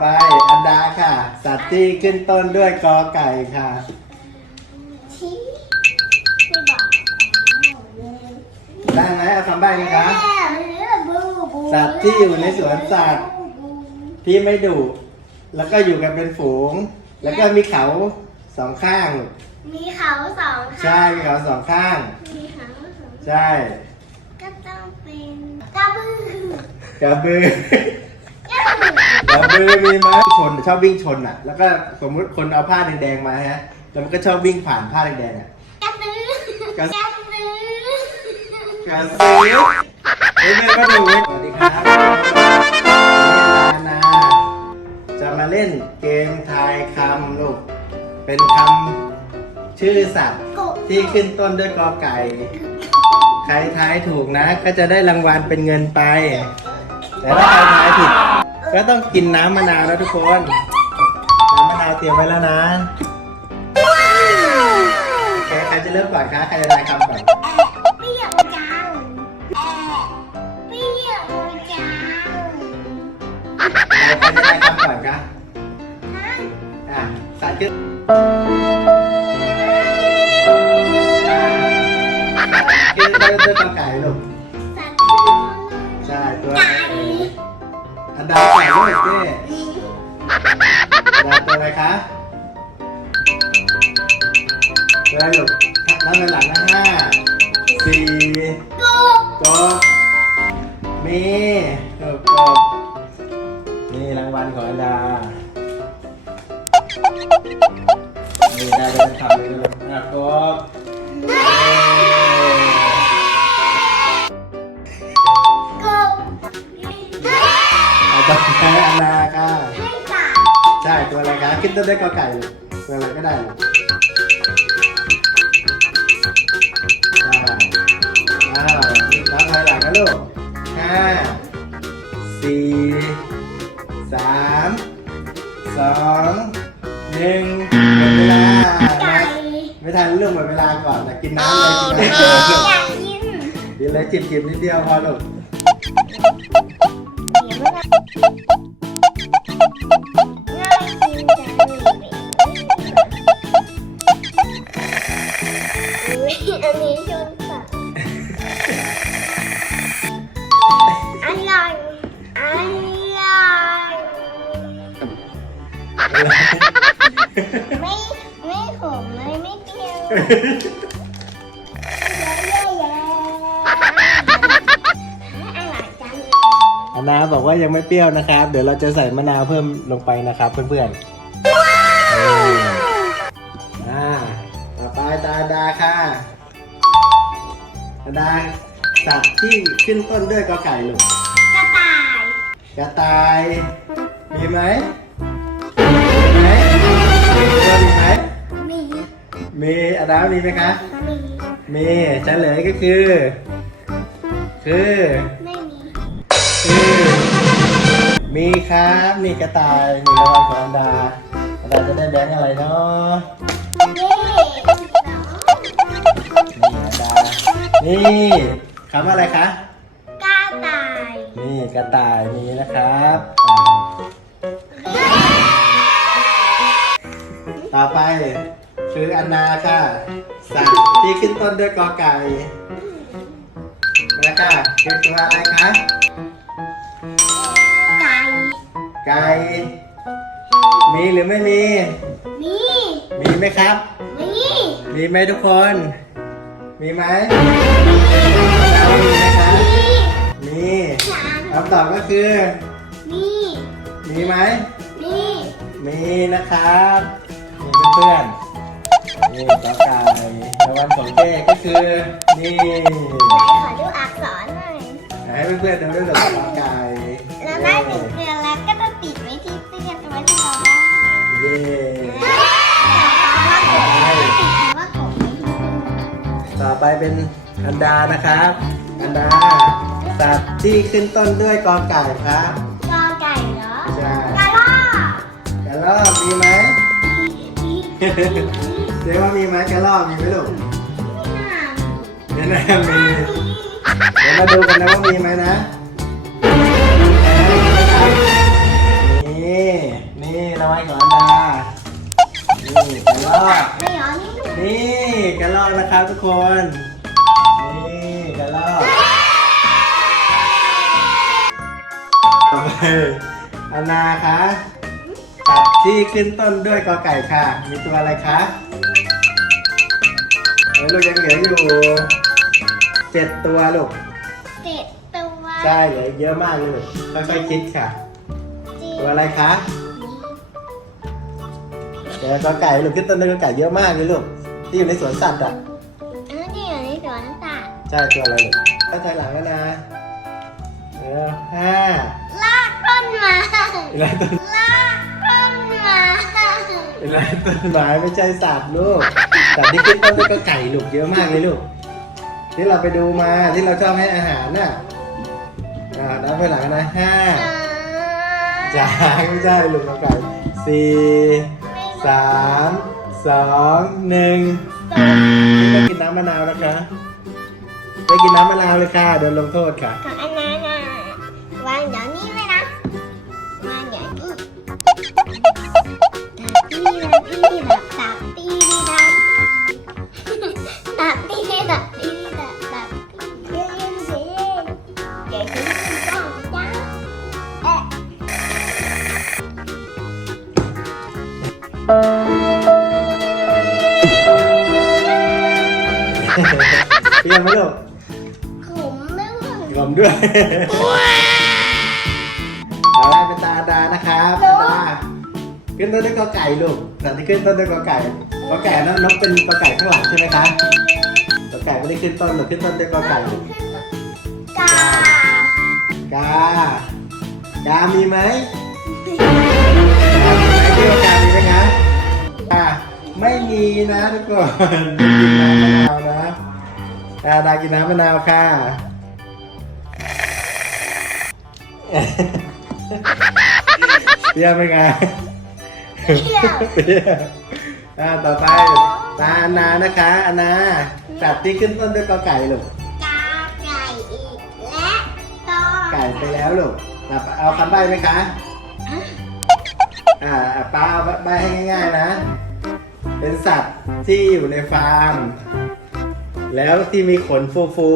ไปอันดาค่ะ สัตว์ที่ขึ้นต้นด้วยกอไก่ค่ะ ชี้ไม่บอกได้ไหมเอาคำใบ้ไหมคะบูบูสัตว์ที่อยู่ในสวนสัตว์ ที่ไม่ดุแล้วก็อยู่กันเป็นฝูง แล้วก็มีเขาสองข้าง มีเขาสองข้างใช่มีเขาสองข้าง มีเขาสองใช่ก็ต้องเป็นกระบือ กระบือ กระบือกระบือมีไหมชนชอบวิ่งชนอะ แล้วก็สมมุติคนเอาผ้าแดงๆมาฮะแล้วมันก็ชอบวิ่งผ่านผ้าแดงๆอะกระบือกระกระบือกระสือเฮ้ยแม่ก็ดูสวัสดีครับวันนี้นานาจะมาเล่นเกมทายคำลูกเป็นคำชื่อสัตว์กบที่ขึ้นต้นด้วยกอไก่ ใครทายถูกนะ ก็จะได้รางวัลเป็นเงินไป แต่ถ้าใครทายผิด ก็ต้องกินน้ำมะนาวนะทุกคน น้ำมะนาวเตรียมไว้แล้วนะโอเคใครจะเริ่มก่อนคะใครจะทายคำก่อนเปรี้ยวจังแอะเปรี้ยวจังใครจะทายคำก่อนคะฮะอะสัตว์ ดาไก่ลูกเจ้ดาตัวอะไรคะตัวอะไรลูกนับไปหลังนะห้าสี่กบมีเออกบนี่รางวัลของอันดานี่ได้ได้ทำเลยนะลูกอะกบ เอาต่อไปอันาค่ะ ใช่ตัวอะไรคะขึ้นต้นด้วยกอไก่ลูกตัวอะไรก็ได้ลูกใช่อ้าวนับถอยหลังนะลูกห้าสี่สามสองหนึ่งหมดเวลาไก่ไม่ทันเรื่องหมดเวลาก่อนนะกินน้ำเลยกินอน้ำยากกินกินเลยจิบจิบนิดเดียวพอลูก ไม่ไม่ขมเลยไม่เปรี้ยวเย้เย้เย้อร่อยจังเลยอานาบอกว่ายังไม่เปรี้ยวนะครับ เดี๋ยวเราจะใส่มะนาวเพิ่มลงไปนะครับเพื่อนๆเอออ่าต่อไปตาดาค่ะตาดาสัตว์ที่ขึ้นต้นด้วยกอไก่ลูกกระต่าย กระต่าย มีไหมมี มีอาดามีไหมคะมีมีเฉลยก็คือ คือไม่มีคือมีครับนี่กระต่ายมีรางวัลของอันดาอันดาจะได้แบงค์อะไรเนาะเย้เนาะนี่อันดานี่คำว่าอะไรคะกระต่ายนี่กระต่ายมีนะครับอ่าต่อไป คืออันนาค่ะสัตว์ที่ขึ้นต้นด้วยกอไก่นะค่ะคือตัวอะไรคะไก่ไก่มีหรือไม่มี มีมีไหมครับ มีมีไหมทุกคน มีไหมเรามีไหมครับมีมีสามคำตอบก็คือ มี มีไหมมี มีนะครับนี่เพื่อนๆ นี่กอไก่รางวัลของเจ๊ก็คือ นี่ไหนขอดูอักษรหน่อย ให้เพื่อนๆดูด้วยเหรอกอไก่แล้วได้หนึ่งเดือนแล้วก็จะติดไว้ที่เสื้อตัวที่เราได้เย้แต่ว่าผมติดคำว่าผมไม่รู้ต่อไปเป็นอันดานะครับ อันดาสัตว์ที่ขึ้นต้นด้วยกอไก่ครับกอไก่เหรอใช่กระรอกกระรอกมีไหม เจ๊ว่ามีไหมกระรอกมีไหมลูกไม่น่มีเดี๋ยวมาดูกันนะว่ามีไหมนะนี่นี่ระวังก่อนนะนี่กระรอกนี่กระรอกนะครับทุกคนนี่กระรอกต่อไปอนาคะตัดที่ขึ้นต้นด้วยกอไก่ค่ะ มีตัวอะไรคะ ลูกยังเหลืออยู่เจ็ดตัวลูก เจ็ดตัวใช่เหลือเยอะมากเลยลูกค่อยๆคิดค่ะจีตัวอะไรคะเดี๋ยวกอไก่ลูกขึ้นต้นด้วยกอไก่เยอะมากเลยลูก ที่อยู่ในสวนสัตว์อะอันนี้อยู่ในสวนสัตว์ใช่ตัวอะไรลูกถ้าถอยหลังแล้วนะเออห้าลากต้นไม้อีกแล้วต้นลากต้นไม้อีกแล้วต้นไม้ไม่ใช่สัตว์ลูก สัตว์ที่ขึ้นต้นด้วยกอไก่ลูกเยอะมากเลยลูก ที่เราไปดูมาที่เราชอบให้อาหารน่ะอ่านับไปหลังนะห้าจ้าไม่ใช่ลูกกอไก่สี่สามสองหนึ่งนี่ก็กินน้ำมะนาวนะคะไปกินน้ำมะนาวเลยค่ะโดนลงโทษค่ะของอันนั้นน่ะวางเดี๋ยวนี้เลยนะวางเดี๋ยวนี้ตับตี ไหมลูกขมไม่ไหวกลมด้วยเอาละเป็นตาดานะครับตาดาขึ้นต้นด้วยกอไก่ลูกสัตว์ที่ขึ้นต้นด้วยกอไก่กอไก่นั้นนกเป็นกอไก่ข้างหลังใช่ไหมคะกอไก่ไม่ได้ขึ้นต้นหรอกขึ้นต้นด้วยกอไก่กากากามีไหมกามีไหมที่ว่ากามีไหมคะกาไม่มีนะทุกคนกินน้ำมะนาว นะดาดากินน้ำมะนาวค่ะ เปรี้ยวไหมคะเที่ยวเปรี้ยวอ่าต่อไปตาอานานะคะอานาสัตว์ที่ขึ้นต้นด้วยกอไก่ลูกกาไก่อีกและตอไก่ไปแล้วลูกอะเอาคำใบ้ไหมคะ อ่าอะป้าเอาใบให้ง่ายๆนะ เป็นสัตว์ที่อยู่ในฟาร์ม แล้วที่มีขนฟู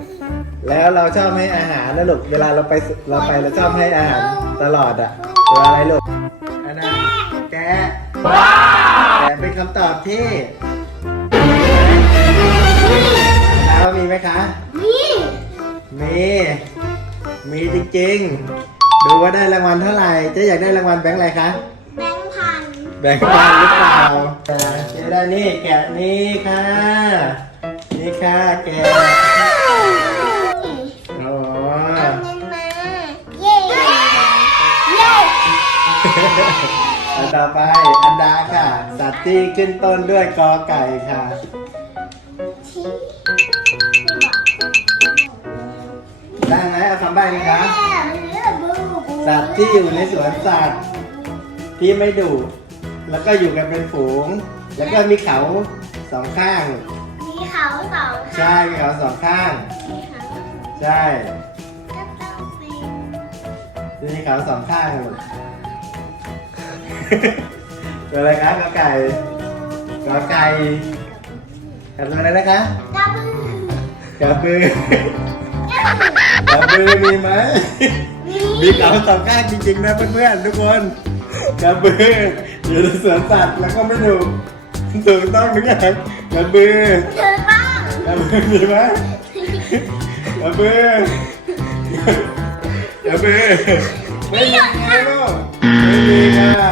ๆแล้วเราชอบให้อาหารนะลูกเวลาเราไปสุเราไปเราชอบให้อาหารตลอดอะตัวอะไรลูกอันนั้นแกะแกะเป็นคำตอบที่แล้วมีไหมคะนี่มี มีจริงๆ ดูว่าได้รางวัลเท่าไหร่เจะอยากได้รางวัลแบงค์อะไรคะแบงค์พันแบงค์พันหรือเปล่าอ่าเจะได้นี่แกะนี่ค่ะ นี่ค่ะแกะโอ้เอาเงินมาเย้เย้อันต่อไปอันดาค่ะ สัตว์ที่ขึ้นต้นด้วยกอไก่ค่ะชี้ได้ไหมเอาคำใบ้ไหมคะแม่เลือกบูบูสัตว์ที่อยู่ในสวนสัตว์ที่ไม่ดุแล้วก็อยู่กันเป็นฝูง แล้วก็มีเขาสองข้างมีเขาสองใช่มีเขาสองข้างมีเขาใช่ก็ต้องเป็นมีเขาสองข้างหมดตัวอะไรคะกอไก่กอไก่กับตัวอะไรนะคะกระบือกระบือกระบือมีไหมมีมีเขาสองข้างจริงๆนะเพื่อนๆทุกคนกระบืออยู่ในสวนสัตว์แล้วก็ไม่ดูถูกต้องหรือยัง กระบือเธอบ้างกระบือมีไหมกระบือกระบือไม่มีนะลูกไม่มีค่ะ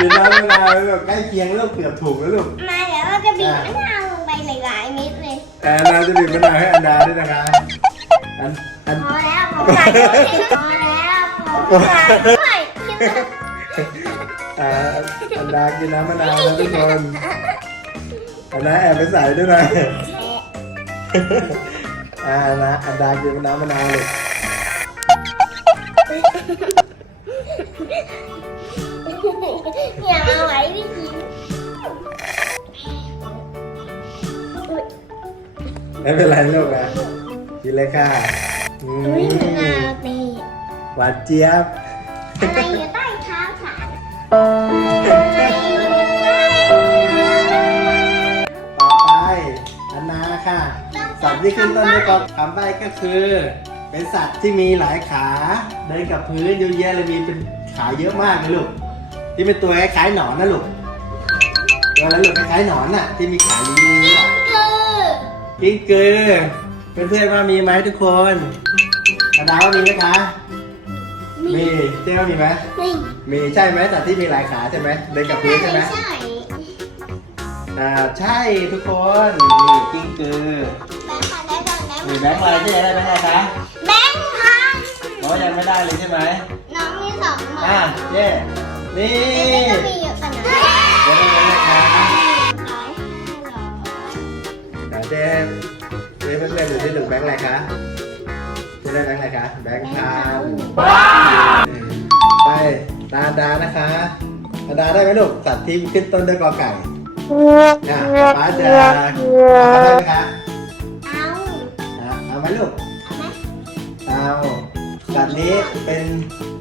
กินน้ำเวลาลูกใกล้เคียงลูกเกือบถูกแล้วลูกมาเดี๋ยวเราจะบีบมะนาวลงไปหลายๆเม็ดเลยแต่อันดาจะบีบมะนาวให้อันดาด้วยนะคะอันอันพอแล้วพอแล้วพอแล้วพอแล้วไม่คิดว่าอ่าอันดากินน้ำมะนาวนะทุกคน อันดาแอบไปใส่ด้วยนะอ่านะอันดากินน้ำมะนาวเลยอย่ามาไว้ดิกินไม่เป็นไรลูกนะกินเลยค่ะอืมอุ้ยมะนาวตีหวานเจี๊ยบอะไรอยู่ใต้เท้าฉัน สัตว์ที่ขึ้นต้นด้วยกอคำใบ้ก็คือ เป็นสัตว์ที่มีหลายขาเดินกับพื้นเยอะแยะเลยมีเป็นขาเยอะมากเลยลูก ที่เป็นตัวคล้ายๆหนอนนะลูกตัวอะไรลูกคล้ายๆหนอนน่ะ ที่มีขาลีๆอะคือกิ้งกือเพื่อนๆว่ามีไหมทุกคนอาดาว่ามีไหมคะมีเจ๊ว่ามีไหมนี่มีใช่ไหมสัตว์ที่มีหลายขาใช่ไหมเดินกับพื้นใช่ไหมใช่ อ่าใช่ทุกคนนี่กิ้งกือแบงค์พันได้ก่อนได้ไหมมีแบงค์อะไรที่จะได้แบงค์อะไรคะแบงค์พันโอ้ยังไม่ได้เลยใช่ไหมน้องมีสองหมออะเย้นี่นี่ก็มีอยู่ขนาดนี้เดี๋ยวเราจะเล่นนะร้อยห้าร้อยเดี๋ยวเจ๊เจ๊เพื่อนๆดูที่หนึ่งแบงค์อะไรคะจะได้แบงค์อะไรคะแบงค์พันไปตาดานะคะตาดาได้ไหมลูกสัตว์ที่ขึ้นต้นด้วยกอไก่ อะป้าจะเอาได้ไหมคะเอาอะเอาไหมลูก เอาไหมเอาสัตว์นี้เป็น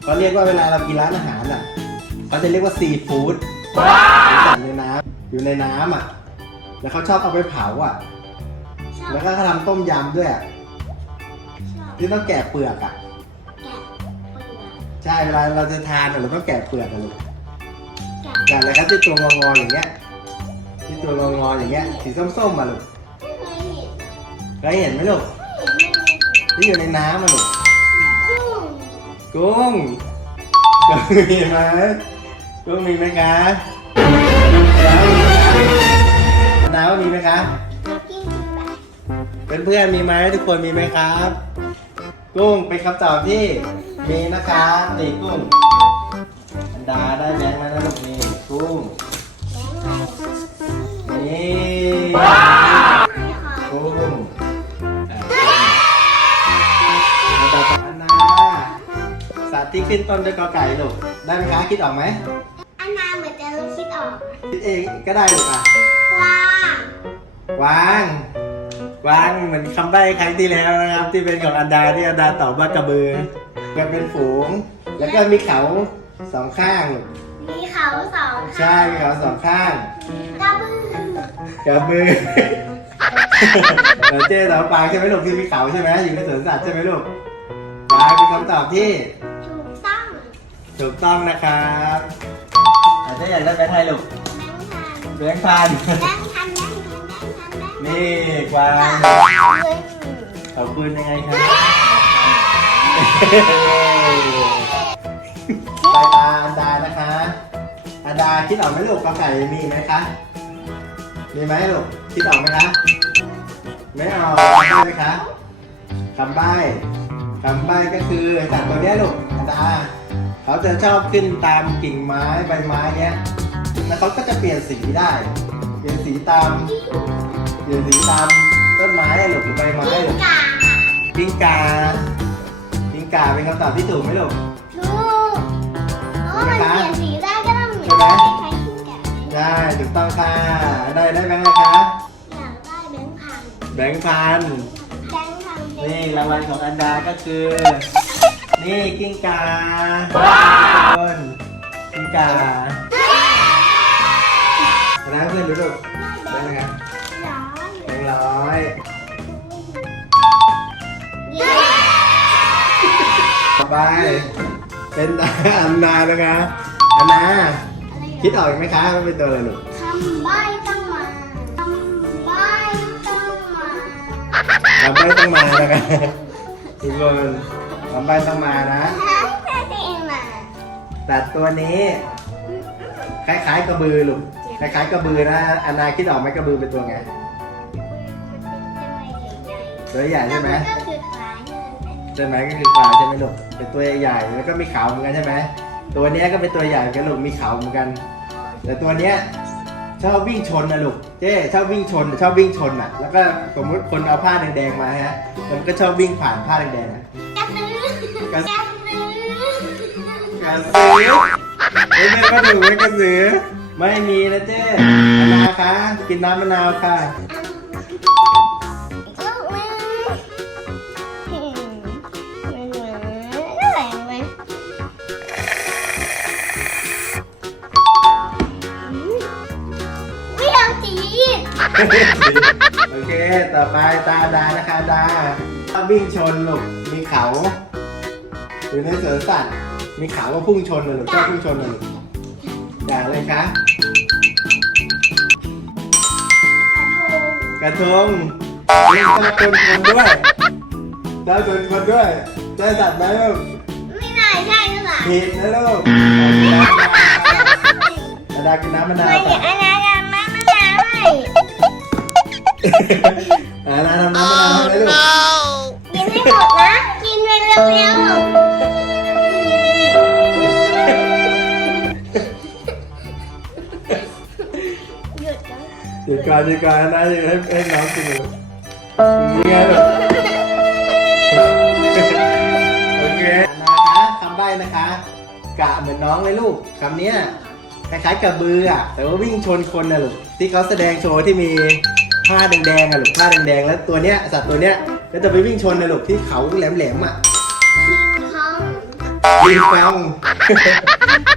เขาเรียกว่าเวลาเรากินร้านอาหารอะเขาจะเรียกว่าซีฟู้ดเป็นสัตว์ในน้ำอยู่ในน้ำอะ แล้วเขาชอบเอาไปเผาอะ ชอบแล้วก็ทำต้มยำด้วยอะชอบที่ต้องแกะเปลือกอะแกะเปลือกใช่เวลาเราจะทานอะเราต้องแกะเปลือกกันลูกแกะแกะอะไรครับที่ตัวงอๆอย่างเงี้ย ที่ตัวงอๆอย่างเงี้ยสีส้มๆมาลูกไม่เคยเห็นเคยเห็นไหมลูกเห็นไม่เคยเห็นที่อยู่ในน้ำมาลูกกุ้งกุ้งกุ้งมีไหมกุ้งมีไหมคะน้ำมีไหมคะกินแบบเพื่อนๆมีไหมทุกคนมีไหมครับ กุ้งเป็นคำตอบที่มีนะครับนี่กุ้งอันดาได้แบงค์มาแล้ว ไม่ขอกุ้งอะกุ้งต่อไปอันนาสัตว์ที่ขึ้นต้นด้วยกอไก่ลูก ได้ไหมคะคิดออกไหม อันนาเหมือนจะรู้คิดออก คิดเองก็ได้ลูกอะว่ากวางกวางเหมือนคำใบ้ครั้งที่แล้วนะครับ ที่เป็นของอันดาที่อันดาตอบว่ากระบือมันเป็นฝูง แล้วก็มีเขาสองข้างลูกมีเขาสองใช่มีเขาสองข้าง กระบือ กระบือเออเจ๊เราปางใช่ไหมลูกที่มีเขาใช่ไหมอยู่ในสวนสัตว์ใช่ไหมลูกกวางเป็นคำตอบที่ถูกต้องถูกต้องนะครับอาจจะอยากได้แบงค์ไทยลูกแบงค์พันแบงค์พันแบงค์พันแบงค์พันแบงค์พันแบงค์พันนี่กวางเงินขอบคุณยังไงครับไปตาอันดานะคะอันดาคิดออกไหมลูกกอไก่มีไหมคะ มีไหมลูกคิดออกไหมคะไม่ออกคำใบ้ไหมคะคำใบ้คำใบ้ก็คือไอ้สัตว์ตัวเนี้ยลูกอันดาเขาจะชอบขึ้นตามกิ่งไม้ใบไม้เนี้ยแล้วเขาก็จะเปลี่ยนสีได้ เปลี่ยนสีตามเปลี่ยนสีตามต้นไม้อะลูกหรือใบไม้กิ้งลูกก่ากิ้งกากิ้งกาเป็นคำตอบที่ถูกไหมลูกถูกเพราะว่ามันเปลี่ยน ก่าได้ถูกต้องค่ะ ได้ได้แบงค์อะไรคะอยากได้แบงค์พันแบงค์พันแบงค์พันเป็นนี่รางวัลของอันดาก็คือ นี่กิ้งกาทุกคนกิ้งกานะเพื่อนดูลูกได้ไหมครับร้อยแบงค์ร้อยเย้ต่อไปเป็นอันนานะคะอันนาอะไร คิดออกไหมคะว่าเป็นตัวอะไรลูกคำใบ้ต้องมาคำใบ้ต้องมาคำใบ้ต้องมานะคะทุกคนคำใบ้ต้องมานะฮะแค่ตัวเองมาแต่ตัวนี้คล้ายๆกระบือลูกคล้ายๆกระบือนะอันนาคิดออกไหมกระบือเป็นตัวไงตัวใหญ่ใช่ไหมก็คือคล้ายนั่นแหละใช่ไหมก็คือปลาใช่ไหมลูกเป็นตัวใหญ่ๆแล้วก็มีเขาเหมือนกันใช่ไหมตัวเนี้ยก็เป็นตัวใหญ่เหมือนกันลูกมีเขาเหมือนกัน แต่ตัวเนี้ยชอบวิ่งชนนะลูกเจ๊ชอบวิ่งชนชอบวิ่งชนอะ แล้วก็สมมติคนเอาผ้าแดงๆมาฮะมันก็ชอบวิ่งผ่านผ้าแดงๆอะกระสือกระกระสือกระสือเอ้ยแม่ก็ถูกไหมกระสือไม่มีนะเจ๊มะนาวคะกินน้ำมะนาวค่ะ อืมไม่เอเค ต่อไปตาดานะคะดาวิ่งชนลูก มีเขา อยู่ในสวนสัตว์ มีเขาว่าพุ่งชนเลยลูกชอบพุ่งชนเลยลูกอย่างอะไรคะกระทงเล่นเจ้าชนคนด้วยเจ้าชนคนด้วยเจ้าสัตว์ไหมลูกไม่น่าใช่หรือเปล่าผิดนะลูกดาดากินน้ำมะนาวไม่ไปอันนั้น อ่าน้ำน้ำมะนาวให้เลยลูกกินให้หมดนะ กินไปเร็วๆหยุดนะหยุดก่อนหยุดก่อนะหยุดให้ให้น้องกินลูกยังไงลูกโอเคนะคะคำใบ้นะคะ กะเหมือนน้องเลยลูกคำเนี้ยคล้ายๆกับบืออะแต่ว่าวิ่งชนคนนะลูกที่เขาแสดงโชว์ที่มี ผ้าแดงๆอะลูกผ้าแดงๆแล้วตัวเนี้ยสัตว์ตัวเนี้ยก็จะไปวิ่งชนนะลูกที่เขาแหลมๆอะคิงคองกิงคอง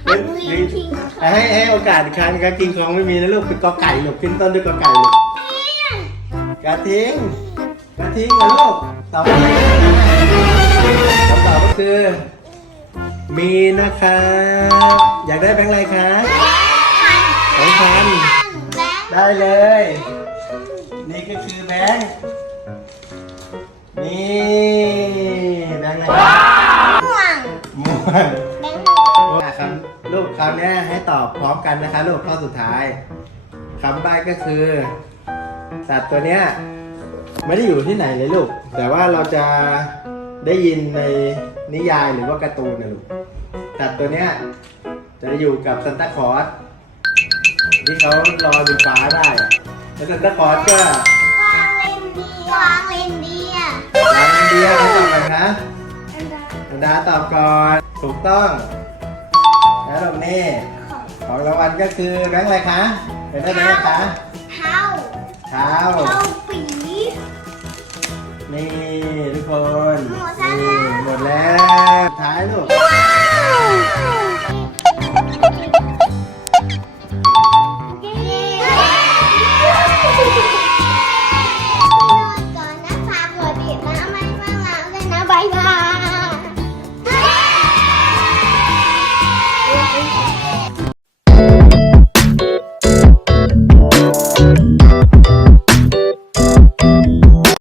วิ่งคิงคองให้ให้โอกาสอีกครั้งนะครับกิงคองไม่มีนะลูกเป็นกอไก่ลูกขึ้นต้นด้วยกอไก่ลูกกระทิงกระทิงนะลูกตอบว่าอะไรนะคำตอบก็คือ มีนะครับอยากได้แบงค์อะไรคะสองพันได้เลยนี่ ก็คือแบงค์นี่แบงค์อะไรครับม่วงม่วงแบงค์อะคำลูกคำเนี้ยให้ตอบพร้อมกันนะคะลูกข้อสุดท้ายคำใบ้ก็คือสัตว์ตัวเนี้ยไม่ได้อยู่ที่ไหนเลยลูก แต่ว่าเราจะได้ยินในนิยายหรือว่าการ์ตูนนะลูกสัตว์ตัวเนี้ยจะอยู่กับซันตาคลอสที่เขาลอยบนฟ้าได้อะแล้วซันตาคลอสก็วางเล นเดียร์วางเลนเดียร์ทางอินเดียเขาตอบกันนะอันดาตอบก่อน ถูกต้องแล้วตรงนี้ของรางวัลก็คือแบงค์อะไรคะเป็นได้แบงค์อะไรคะเท้าเท้า เท้า